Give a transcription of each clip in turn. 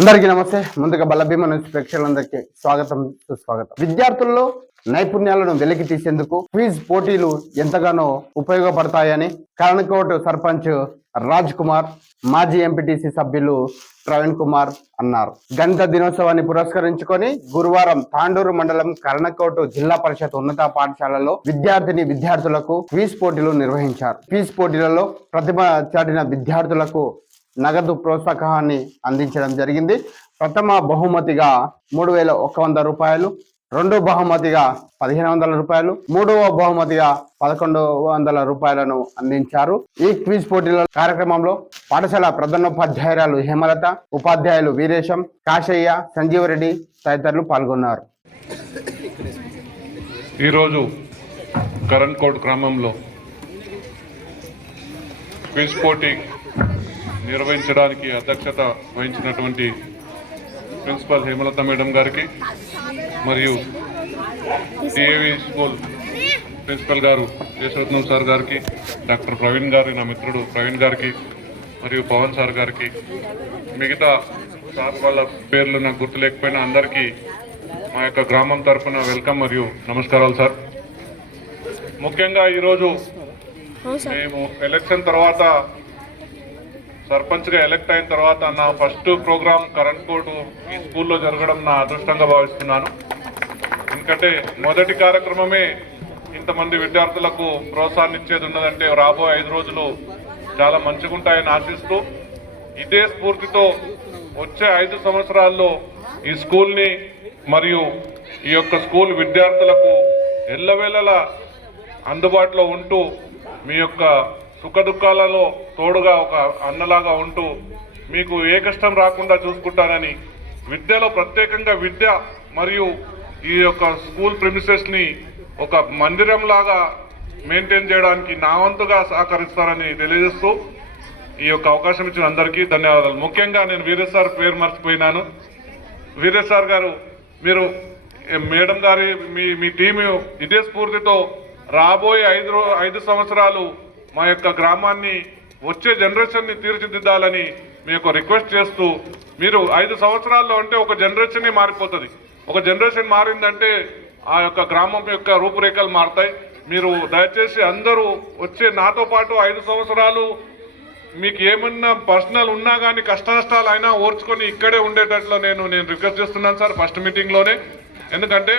అందరికీ నమస్తే. ముందుగా బల్లభీమ న్యూస్ ప్రేక్షకులందరికీ స్వాగతం, సుస్వాగతం. విద్యార్థుల్లో నైపుణ్యాలను వెలికి తీసేందుకు క్విజ్ పోటీలు ఎంతగానో ఉపయోగపడతాయని కరణకోట్ సర్పంచ్ రాజ్ కుమార్, మాజీ ఎంపీటీసీ సభ్యులు ప్రవీణ్ కుమార్ అన్నారు. గణిత దినోత్సవాన్ని పురస్కరించుకొని గురువారం తాండూరు మండలం కరణకోట్ జిల్లా పరిషత్ ఉన్నత పాఠశాలలో విద్యార్థులకు క్విజ్ పోటీలు నిర్వహించారు. క్విజ్ పోటీలలో ప్రతిభ చాటిన విద్యార్థులకు నగదు ప్రోత్సాహాన్ని అందించడం జరిగింది. ప్రథమ బహుమతిగా 3,100 రూపాయలు, రెండో బహుమతిగా 1,500 రూపాయలు, మూడవ బహుమతిగా 1,100 రూపాయలను అందించారు. ఈ క్విజ్ పోటీల కార్యక్రమంలో పాఠశాల ప్రధానోపాధ్యాయురాలు హేమలత, ఉపాధ్యాయులు వీరేశం, కాశయ్య, సంజీవరెడ్డి తదితరులు పాల్గొన్నారు. ఈరోజు కరణకోట్ గ్రామంలో క్విజ్ పోటీ నిర్వహించడానికి అధ్యక్షత వహించినటువంటి ప్రిన్సిపల్ హేమలత మేడం గారికి మరియు టీఏవి స్కూల్ ప్రిన్సిపల్ గారు కేశవరత్నం సార్ గారికి, డాక్టర్ ప్రవీణ్ గారి నా మిత్రుడు ప్రవీణ్ గారికి మరియు పవన్ సార్ గారికి, మిగతా సార్ వాళ్ళ పేర్లు నాకు గుర్తు లేకపోయినా అందరికీ మా యొక్క గ్రామం తరఫున వెల్కమ్ మరియు నమస్కారాలు సార్. ముఖ్యంగా ఈరోజు మేము ఎలక్షన్ తర్వాత సర్పంచ్గా ఎలక్ట్ అయిన తర్వాత నా ఫస్ట్ ప్రోగ్రాం కరణకోట్ ఈ స్కూల్లో జరగడం నా అదృష్టంగా భావిస్తున్నాను. ఎందుకంటే మొదటి కార్యక్రమమే ఇంతమంది విద్యార్థులకు ప్రోత్సాహం ఇచ్చేది ఉన్నదంటే రాబోయే 5 రోజులు చాలా మంచిగా ఉంటాయని ఆశిస్తూ, ఇదే స్ఫూర్తితో వచ్చే 5 సంవత్సరాల్లో ఈ స్కూల్ని మరియు ఈ యొక్క స్కూల్ విద్యార్థులకు ఎల్లవేళలా అందుబాటులో ఉంటూ మీ యొక్క సుఖదుఖాలలో తోడుగా ఒక అన్నలాగా ఉంటూ మీకు ఏ కష్టం రాకుండా చూసుకుంటానని, విద్యలో ప్రత్యేకంగా విద్య మరియు ఈ యొక్క స్కూల్ ప్రిమిసెస్ని ఒక మందిరంలాగా మెయింటైన్ చేయడానికి నా వంతుగా సహకరిస్తారని తెలియజేస్తూ ఈ యొక్క అవకాశం ఇచ్చిన అందరికీ ధన్యవాదాలు. ముఖ్యంగా నేను వీరేష్ సార్ పేరు మర్చిపోయినాను. వీరేష్ సార్ గారు, మీరు మేడం గారి మీ టీము ఇదే స్ఫూర్తితో రాబోయే 5 సంవత్సరాలు మా యొక్క గ్రామాన్ని వచ్చే జనరేషన్ని తీర్చిదిద్దాలని మీ యొక్క రిక్వెస్ట్ చేస్తూ, మీరు 5 సంవత్సరాల్లో అంటే ఒక జనరేషనే మారిపోతుంది. ఒక జనరేషన్ మారిందంటే ఆ యొక్క గ్రామం యొక్క రూపురేఖలు మారుతాయి. మీరు దయచేసి అందరూ వచ్చే నాతో పాటు 5 సంవత్సరాలు మీకు ఏమన్నా పర్సనల్ ఉన్నా కానీ కష్ట నష్టాలు అయినా ఓర్చుకొని ఇక్కడే ఉండేటట్లు నేను రిక్వెస్ట్ చేస్తున్నాను సార్ ఫస్ట్ మీటింగ్లోనే. ఎందుకంటే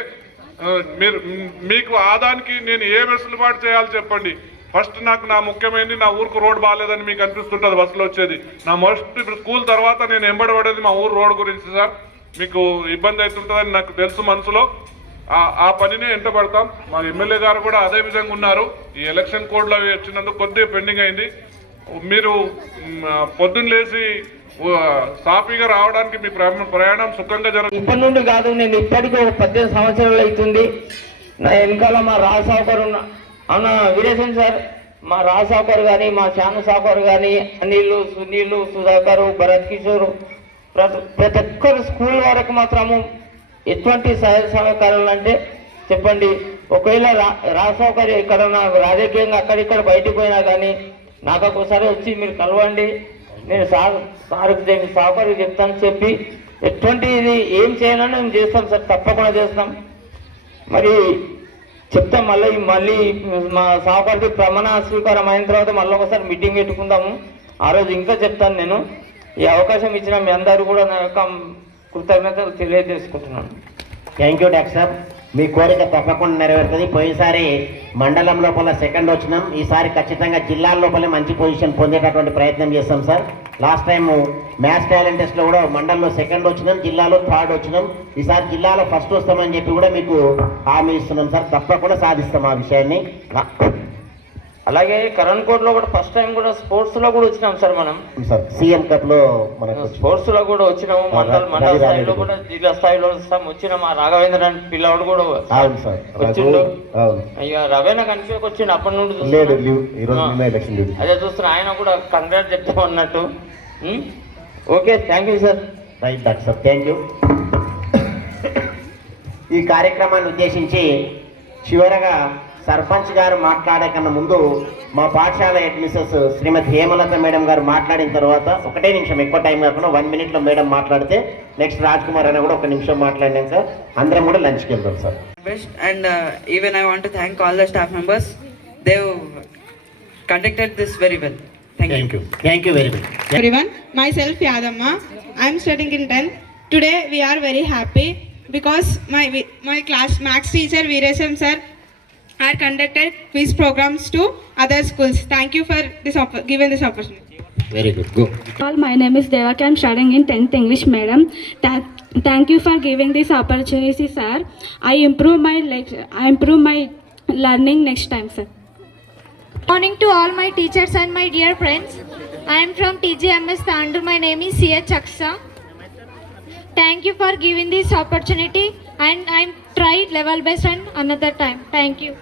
మీకు ఆదానికి నేను ఏ వెసులుబాటు చేయాలో చెప్పండి. ఫస్ట్ నా ముఖ్యమైనది నా ఊరుకు రోడ్ బాగాలేదని మీకు అనిపిస్తుంటుంది బస్సులో వచ్చేది. నా మోస్ట్ స్కూల్ తర్వాత నేను ఎంబడబడేది మా ఊరు రోడ్ గురించి సార్. మీకు ఇబ్బంది అవుతుంటుందని నాకు తెలుసు మనసులో. ఆ పనినే ఎంటబడతాం. మా ఎమ్మెల్యే గారు కూడా అదే విధంగా ఉన్నారు. ఈ ఎలక్షన్ కోడ్లో వచ్చినందుకు కొద్దిగా పెండింగ్ అయింది. మీరు పొద్దున్న లేచి సాఫీగా రావడానికి మీ ప్రయాణం సుఖంగా జరుగుతుంది. ఇప్పటి నుండి కాదు, నేను ఇప్పటికీ 18 సంవత్సరాలు అవుతుంది. నా వెనకాల మా రాజ్ సావుకర్ అన్న వీరేశన్ సార్, మా రాజ్ సావుకర్ కానీ, మా శ్యాను సావుకర్ కానీ, అనిల్, సునీల్, సుధాకర్, భరత్ కిషోర్, ప్రతి ఒక్కరు స్కూల్ వరకు మాత్రము ఎటువంటి సహకారాలు అంటే చెప్పండి. ఒకవేళ రాజ్ సావుకర్ ఇక్కడ రాజకీయంగా అక్కడిక్కడ బయటకు పోయినా కానీ నాకు ఒకసారి వచ్చి మీరు కలవండి, నేను సావుకర్కి చెప్తాను చెప్పి ఎటువంటి ఇది ఏం చేయాలని మేము చేస్తాం సార్, తప్పకుండా చేస్తాం. మరి చెప్తాం. మళ్ళీ మా సావుకర్కి ప్రమాణ స్వీకారం అయిన తర్వాత మళ్ళీ ఒకసారి మీటింగ్ పెట్టుకుందాము. ఆ రోజు ఇంకా చెప్తాను. నేను ఈ అవకాశం ఇచ్చిన మీ అందరూ కూడా నా యొక్క కృతజ్ఞతలు తెలియజేసుకుంటున్నాను. Thank you doctor sir. మీ కోరిక తప్పకుండా నెరవేరుతుంది. పోయినసారి మండలం లోపల సెకండ్ వచ్చినాం, ఈసారి ఖచ్చితంగా జిల్లాల లోపలే మంచి పొజిషన్ పొందేటటువంటి ప్రయత్నం చేస్తాం sir. Last time maths talent టెస్ట్లో కూడా మండలంలో సెకండ్ వచ్చినాం, జిల్లాలో థర్డ్ వచ్చినాం. ఈసారి జిల్లాలో ఫస్ట్ వస్తామని చెప్పి కూడా మీకు హామీ ఇస్తున్నాం సార్. తప్పకుండా సాధిస్తాం ఆ విషయాన్ని. అలాగే కరణకోట్లో కూడా ఫస్ట్ టైం కూడా స్పోర్ట్స్లో కూడా వచ్చినాం సార్. మనం సార్ సీఎం కప్లో మనకు స్పోర్ట్స్లో కూడా వచ్చినాము. మండల స్థాయిలో కూడా జిల్లా స్థాయిలో వచ్చినాం. ఆ రాఘవేంద్ర పిల్లవాడు కూడా వచ్చిండు. ఇక రవేనా కనిపించక వచ్చిండు అప్పటి నుండి. అదే చూస్తున్నా, ఆయన కూడా కంగ్రాట్ చెప్తాం అన్నట్టు. Okay, thank you sir. Right doctor sir, thank you. ఈ కార్యక్రమాన్ని ఉద్దేశించి చివరగా సర్పంచ్ గారు మాట్లాడే కన్నా ముందు మా పాఠశాల హెడ్ మిస్సెస్ శ్రీమతి హేమలత మేడం గారు మాట్లాడిన తర్వాత ఒకటే నిమిషం, ఎక్కువ టైం కాకుండా 1 minute మేడం మాట్లాడితే నెక్స్ట్ రాజ్ కుమార్ అన్న కూడా 1 నిమిషం మాట్లాడినాక అందరం కూడా లంచ్కి వెళ్తాం sir. And even I want to thank all the staff members. They've conducted this very well. Thank you. Thank you very much. Everyone, myself Yadamma. I am studying in 10th. Today we are very happy because my class maths teacher Veerasam sir are conducted quiz programs to other schools. Thank you for this given this opportunity. Very good, go. All, my name is Devaki. I'm studying in 10th English, madam. Thank you for giving this opportunity, sir. I improve my learning next time, sir. Morning to all my teachers and my dear friends. I am from TJMS Tandur. My name is Sia Chaksa. Thank you for giving this opportunity, and I tried level best and another time. Thank you.